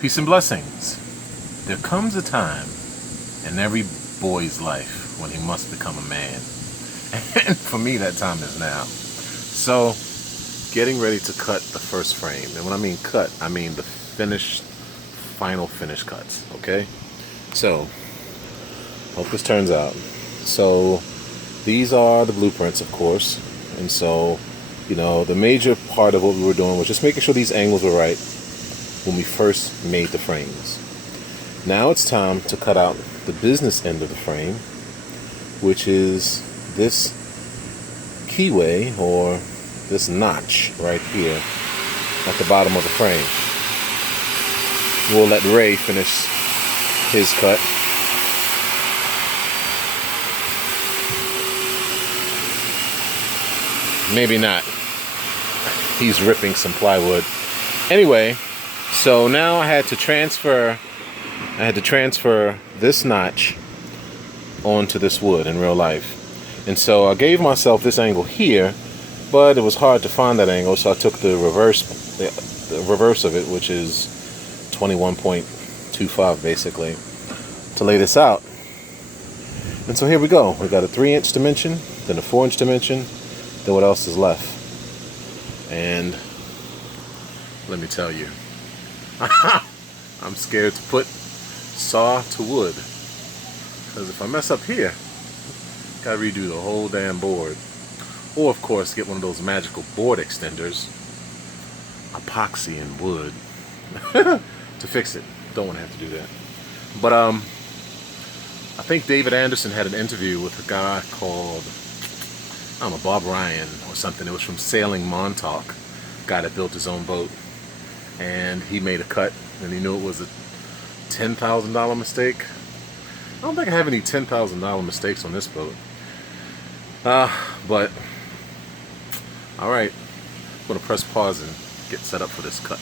Peace and blessings. There comes a time in every boy's life when he must become a man. And for me, that time is now. So, getting ready to cut the first frame. And when I mean cut, I mean the final finish cuts, okay? So, hope this turns out. So, these are the blueprints, of course. And so, the major part of what we were doing was just making sure these angles were right when we first made the frames. Now it's time to cut out the business end of the frame, which is this keyway or this notch right here at the bottom of the frame. We'll let Ray finish his cut. Maybe not. He's ripping some plywood. Anyway, so now I had to transfer this notch onto this wood in real life. And so I gave myself this angle here, but it was hard to find that angle, so I took the reverse of it, which is 21.25 basically, to lay this out. And so here we go. We got a 3-inch dimension, then a 4-inch dimension, then what else is left? And let me tell you, I'm scared to put saw to wood, because if I mess up here, gotta redo the whole damn board. Or of course get one of those magical board extenders, epoxy and wood, to fix it. Don't want to have to do that. But I think David Anderson had an interview with a guy called, I don't know, Bob Ryan or something. It was from Sailing Montauk, guy that built his own boat, and he made a cut and he knew it was a $10,000 mistake. I don't think I have any $10,000 mistakes on this boat. But alright, I'm going to press pause and get set up for this cut.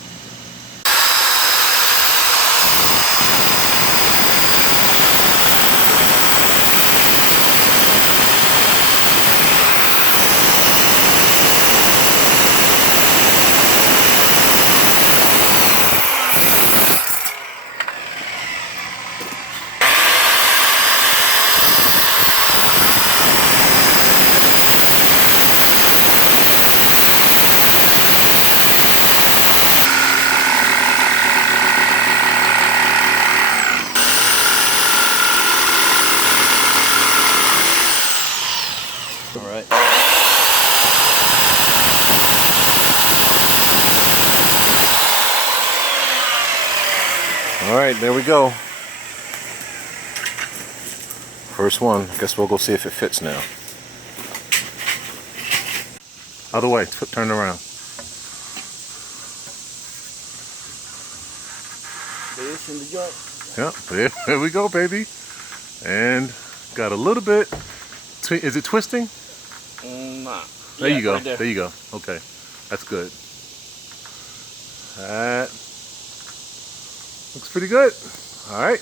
Alright, there we go. First one. I guess we'll go see if it fits now. Other way, turn around. This in the joint. Yeah, there we go, baby. And got a little bit. Is it twisting? Nah. There you go. Right there you go. Okay, that's good. That looks pretty good. All right,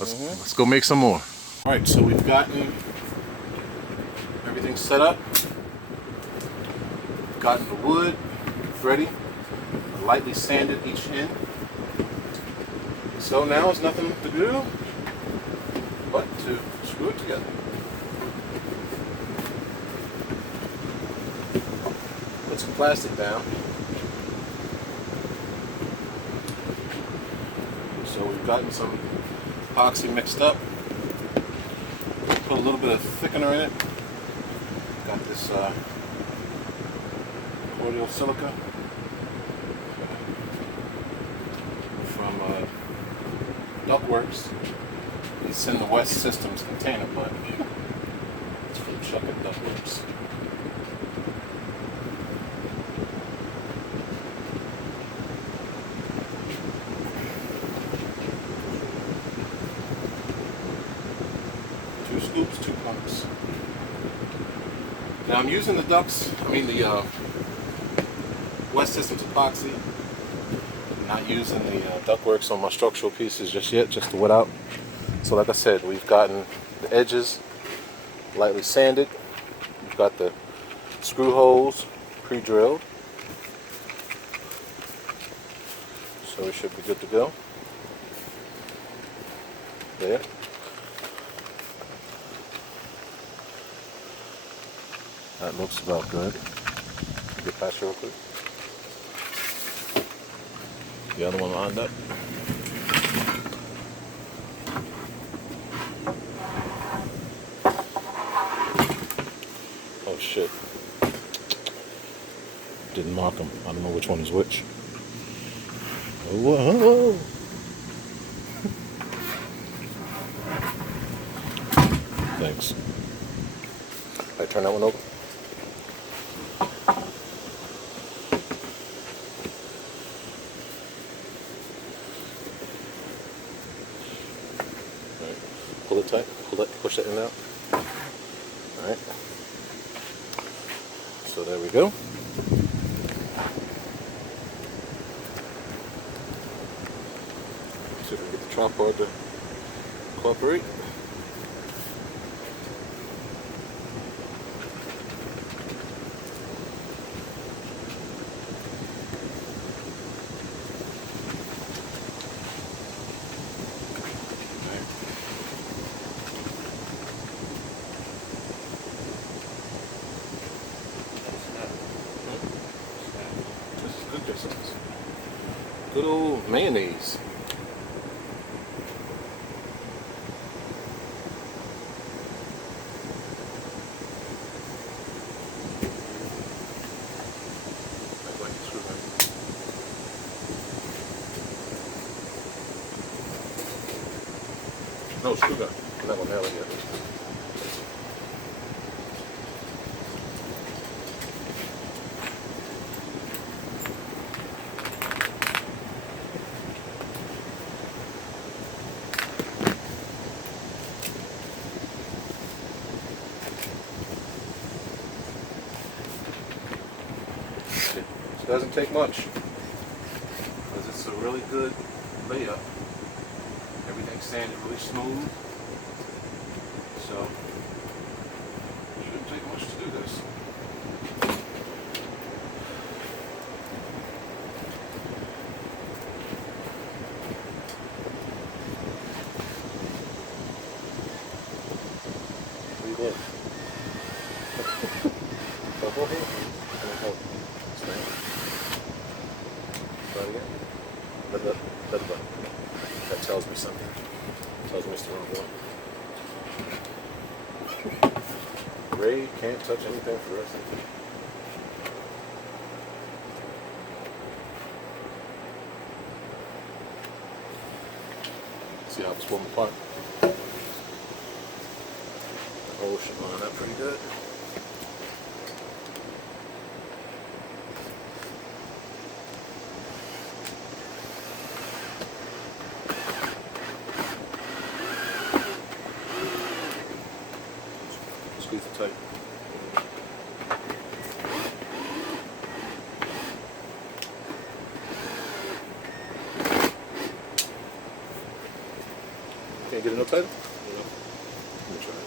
let's go make some more. All right, so we've gotten everything set up. Gotten the wood ready. Lightly sanded each end. So now it's nothing to do but to screw it together. Put some plastic down. So we've gotten some epoxy mixed up. Put a little bit of thickener in it. Got this cordial silica from Duckworks. It's in the West Systems container, but it's from Chuck at Duckworks. Scoops, 2 pumps. Now I'm using the West Systems epoxy. I'm not using the Duckworks on my structural pieces just yet, just to wet out. So like I said, we've gotten the edges lightly sanded. We've got the screw holes pre-drilled. So we should be good to go. There. That looks about good. Get past real quick. The other one lined up. Oh shit. Didn't mark them. I don't know which one is which. Whoa. Thanks. I turn that one over. Alright. Pull it tight. Push that in out. Alright. So there we go. See if we can get the tripod to cooperate. This is good distance. Good old mayonnaise. No, screw gun. I'm not gonna nail it yet. It doesn't take much because it's a really good layup. Everything's sanded really smooth, so it shouldn't take much to do this. What do you think? Try it again. Let it go. That tells me something. Tells me it's the wrong one. Ray can't touch anything for the rest of the day. See how it's pulling apart. The hole should line up pretty good. Squeeze it tight. Can't get it no tighter? No. Let me try it.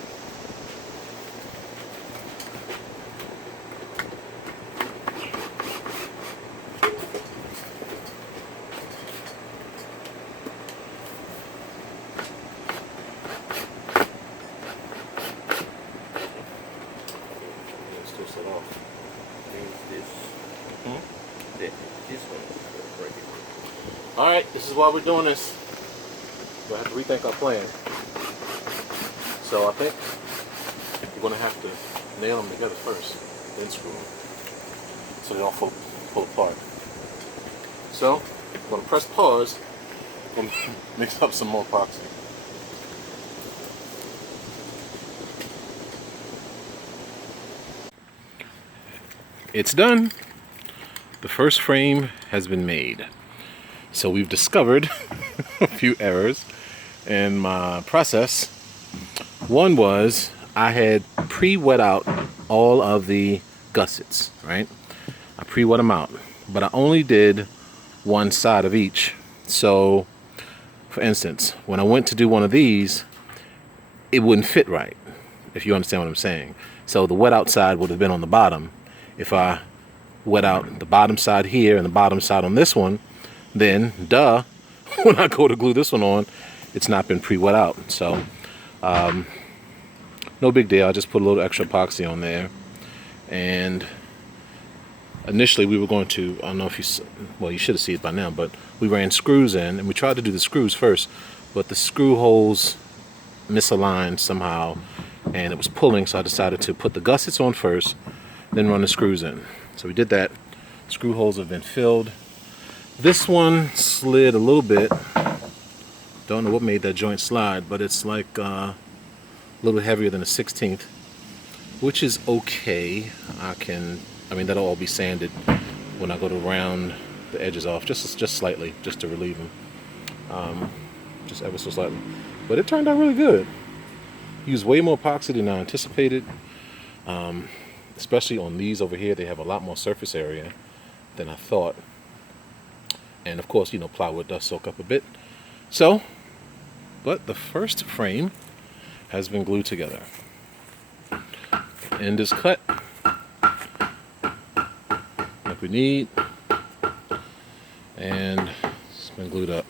Still set off. This one. Break it. Alright, this is why we're doing this. We'll have to rethink our plan. So I think we're going to have to nail them together first, then screw them, so they don't fall apart. So I'm going to press pause and mix up some more epoxy. It's done. The first frame has been made. So we've discovered a few errors in my process. One was I had pre-wet out all of the gussets, right? I pre-wet them out, but I only did one side of each. So for instance, when I went to do one of these, it wouldn't fit right, if you understand what I'm saying. So the wet out side would have been on the bottom. If I wet out the bottom side here and the bottom side on this one, then duh, when I go to glue this one on, it's not been pre-wet out. So no big deal. I just put a little extra epoxy on there. And initially we were going to, I don't know if you should have seen it by now, but we ran screws in, and we tried to do the screws first, but the screw holes misaligned somehow, and it was pulling, so I decided to put the gussets on first, then run the screws in. So we did that. Screw holes have been filled. This one slid a little bit. Don't know what made that joint slide, but it's like a little heavier than a 16th, which is okay. I mean, that'll all be sanded when I go to round the edges off, just slightly, just to relieve them, just ever so slightly. But it turned out really good. Used way more epoxy than I anticipated, especially on these over here. They have a lot more surface area than I thought. And of course, you know, plywood does soak up a bit. So, but the first frame has been glued together. End is cut like we need, and it's been glued up.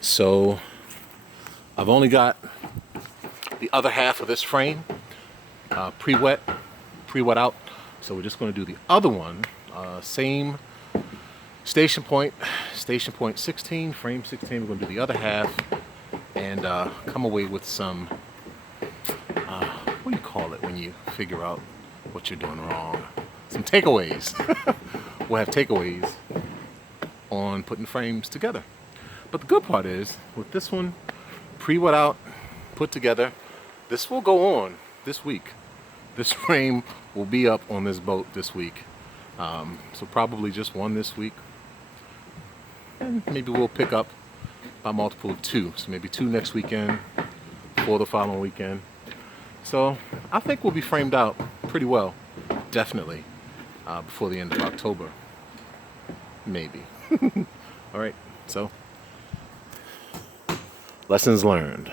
So I've only got the other half of this frame pre-wet out. So we're just going to do the other one, same station point 16, frame 16. We're going to do the other half and come away with some, what do you call it when you figure out what you're doing wrong? Some takeaways. We'll have takeaways on putting frames together. But the good part is, with this one pre-wet out, put together, this will go on this week. This frame will be up on this boat this week. So probably just one this week. And maybe we'll pick up by multiple of 2. So maybe 2 next weekend, 4 the following weekend. So I think we'll be framed out pretty well, definitely, before the end of October. Maybe. All right, so lessons learned.